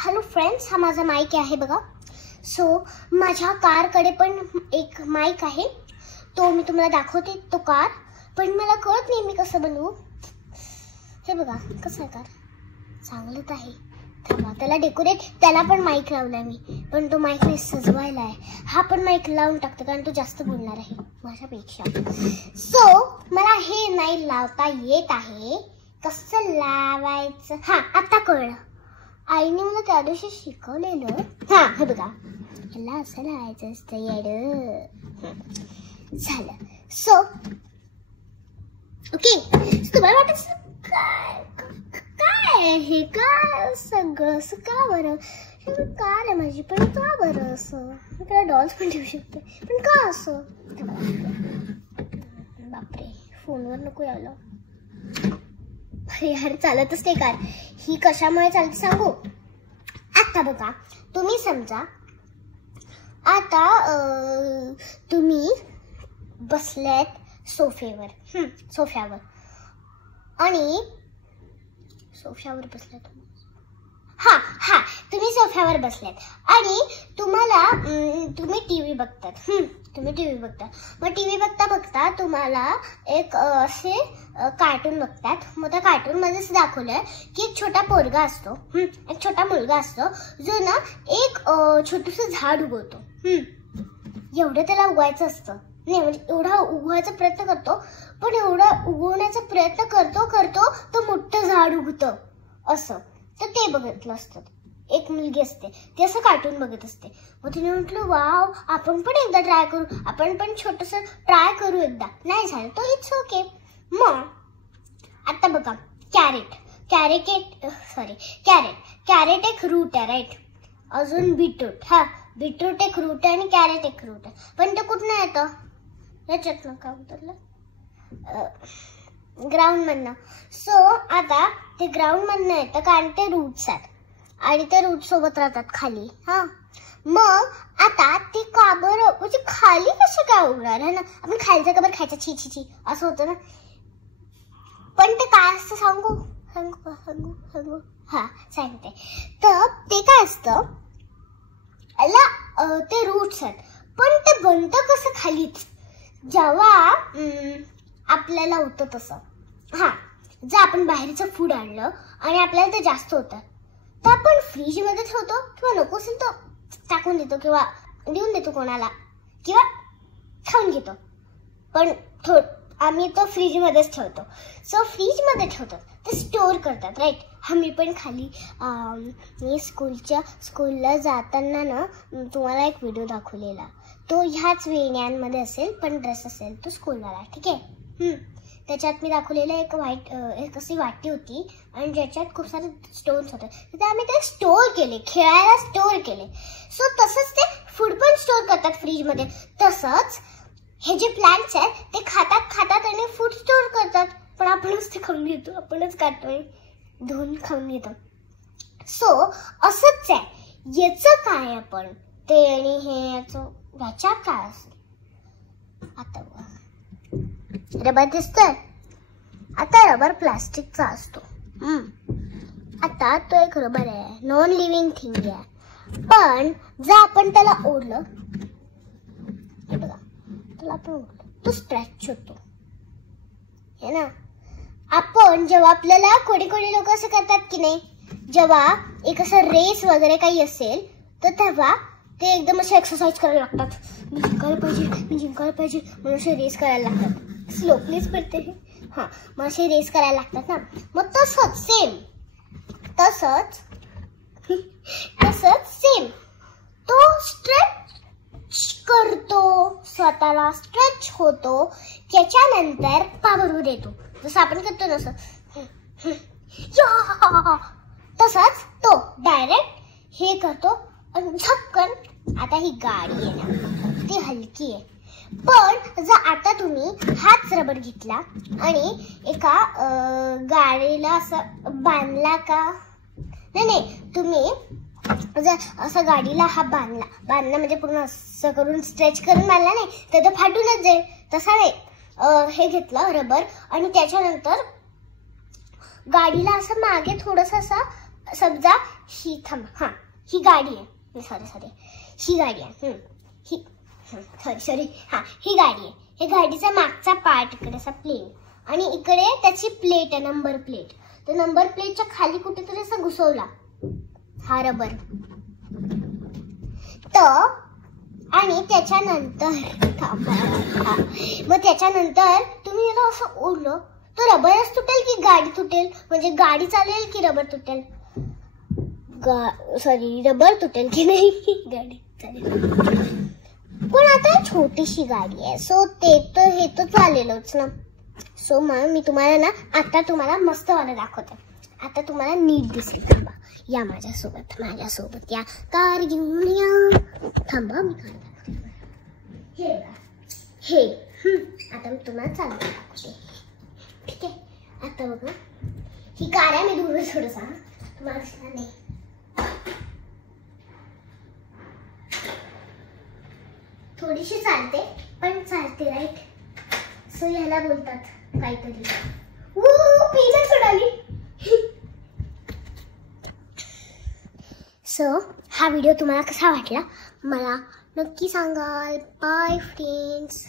Hello friends, हा माझा mic आहे बघा. सो माझ्या कारकडे पण एक माईक आहे, तो मी तुम्हाला दाखवते. तो कार पण मला कळत नाही मी कसं बनवू. हे बघा कसं आहे कार, चांगलंच आहे. थांबा, त्याला डेकोरेट, त्याला पण माईक लावला मी, पण तो माईक नाही सजवायला आहे. हा पण माईक लावून टाकतो कारण तो जास्त बोलणार आहे माझ्यापेक्षा. सो मला हे नाही लावता येत आहे, कसं लावायचं. हा आता कळलं, आईने मला त्या दिवशी शिकवलेलं. हा हे बघा, ह्याला असं लावायचं असतं येड. झालं. सो ओके, तुम्हाला वाटत काय काय हे काय सगळं असं का बरं. कार आहे माझी, पण का बरं असं. त्याला डॉल्स पण ठेवू शकते, पण का असं. बापरे, फोनवर नको यायला. यार चालतच ते कार. ही कशामुळे चालते सांगू. आता बघा, तुम्ही समजा आता तुम्ही बसलेत सोफ्यावर आणि सोफ्यावर बसलात. हा तुम्ही सोफ्यावर बसलात आणि तुम्ही टीव्ही बघतात. तुम्ही टीव्ही बघता. मग टीव्ही बघता तुम्हाला एक असे कार्टून बघतात. मग त्या कार्टून मध्ये असं दाखवलंय की एक छोटा पोरगा असतो, एक छोटा मुलगा असतो, जो ना एक छोटूस झाड उगवतो. एवढं त्याला उगवायचं असतं नाही, म्हणजे एवढा उगवायचा प्रयत्न करतो, पण एवढा उगवण्याचा प्रयत्न करतो तो मोठं झाड उगतं असं. तर ते बघितलं असतं. एक मुलगी असते, ती असं कार्टून बघत असते. मग तिने म्हटलं वाव, आपण पण एकदा ट्राय करू, आपण पण छोटस ट्राय करू एकदा. नाही झालं तो इट्स ओके. मग आता बघा, कॅरेट एक रूट आहे, राईट. अजून बीटरूट एक रूट आहे आणि कॅरेट एक रूट आहे. पण ते कुठनं येतं, याच्यातनं का उतरलं, ग्राउंड मधनं. सो आता ते ग्राउंड मधनं येतं कारण ते रूट्स आहेत आणि ते रूट सोबत राहतात खाली. मग आता ते का बरं, म्हणजे खाली कसं काय उगणार आहे ना. आपण खालचं का बरं खायचं, छी असं होतं ना. पण ते काय असतं सांगू. हा सांगते. तर ते काय असतं, ते रूट्स आहेत, पण ते बनतं कसं खालीच, जेव्हा आपल्याला होतं तसं. जर आपण बाहेरचं फूड आणलं आणि आपल्याला ते जास्त होतं, तर आपण फ्रीज मध्ये ठेवतो, किंवा नको असेल तर टाकून देतो, किंवा देऊन देतो कोणाला, किंवा खाऊन घेतो. पण आम्ही तो फ्रीज मध्येच ठेवतो. सो फ्रीज मध्ये ठेवतो, ते स्टोअर करतात, राईट. मी पण खाली मी स्कूलला जाताना ना तुम्हाला एक व्हिडिओ दाखवलेला, तो ह्याच वेण्यांमध्ये असेल, पण ड्रेस असेल तो स्कूलवाला, ठीक आहे. त्याच्यात मी दाखवलेलं एक अशी वाटी होती आणि ज्याच्यात खूप सारे स्टोन्स होते. तर आम्ही ते स्टोअर केले, खेळायला स्टोअर केले. सो तसंच ते फूड पण स्टोअर करतात फ्रीज मध्ये. तसंच हे जे प्लांट्स आहेत ते खातात आणि फूड स्टोअर करतात. पण आपणच ते खाऊन घेतो, आपणच काढतोय, धुवून खाऊन घेतो. सो असंच आहे याचं काय, आपण ते आणि हे याच्यात काय असेल. आता रबर दिसतोय. आता रबर प्लास्टिकचा असतो. आता तो एक रबर आहे, नॉन लिव्हिंग थिंग आहे. पण जर आपण त्याला ओढलं, हे बघा, त्याला आपण ओढलं, तो स्ट्रेच होतो, हे ना. आपण जेव्हा आपल्याला कोणी लोक असं करतात की नाही, जेव्हा एक असं रेस वगैरे काही असेल तर तेव्हा ते एकदम असे एक्सरसाइज करायला लागतात. मी जिंकायला पाहिजे म्हणून असे रेस करायला लागतात. स्लोपलीच पडते हे. मग असे रेस करायला लागतात ना. मग तसंच सेम तो स्ट्रेच करतो, स्वतःला स्ट्रेच होतो, त्याच्यानंतर पावरवर येतो. जसं आपण करतो तसं, तसंच तो डायरेक्ट हे करतो आणि झपकन. आता ही गाडी आहे ना, ती हलकी आहे. पण जर आता तुम्ही हाच रबर घेतला आणि एका गाडीला असं बांधला का, नाही, तुम्ही जर असं गाडीला हा बांधला म्हणजे पूर्ण असं करून स्ट्रेच करून बांधला नाही तर तो फाटूनच जाईल. तसा नाही, हे घेतलं रबर आणि त्याच्यानंतर गाडीला असं मागे थोडंसं असं समजा ही थांब, हा ही गाडी आहे, सॉरी ही गाडी आहे, ही सॉरी हा ही गाडी आहे. हे गाडीचा मागचा पार्ट इकडे असा प्लेन आणि इकडे त्याची प्लेट आहे, नंबर प्लेट. तर नंबर प्लेटच्या खाली कुठेतरी असा घुसवला हा रबर. तर आणि त्याच्यानंतर मग त्याच्यानंतर तुम्ही याला असं ओढलं तर रबरच तुटेल की गाडी तुटेल? म्हणजे गाडी चालेल की रबर तुटेल? सॉरी रबर तुटेल की नाही गाडी चालेल. पण आता छोटीशी गाडी आहे, सो हे तर चालेलच ना. सो मग मी तुम्हाला ना आता तुम्हाला मस्त वाला दाखवते. आता तुम्हाला नीट दिसेल. थांबा, या माझ्यासोबत या, कार घेऊन या. थांबा मी कार दाखवते. हे हे आता मी तुम्हाला चालू दाखवते. ठीक आहे, आता बघा ही कार आहे. मी दूर थोडसा तुम्हाला दिसणार नाही. थोडीशी चालते पण चालते, राईट. सो ह्याला बोलतात काहीतरी पिझ्झा सोडाली. सो हा व्हिडिओ तुम्हाला कसा वाटला मला नक्की सांगाल. Bye friends.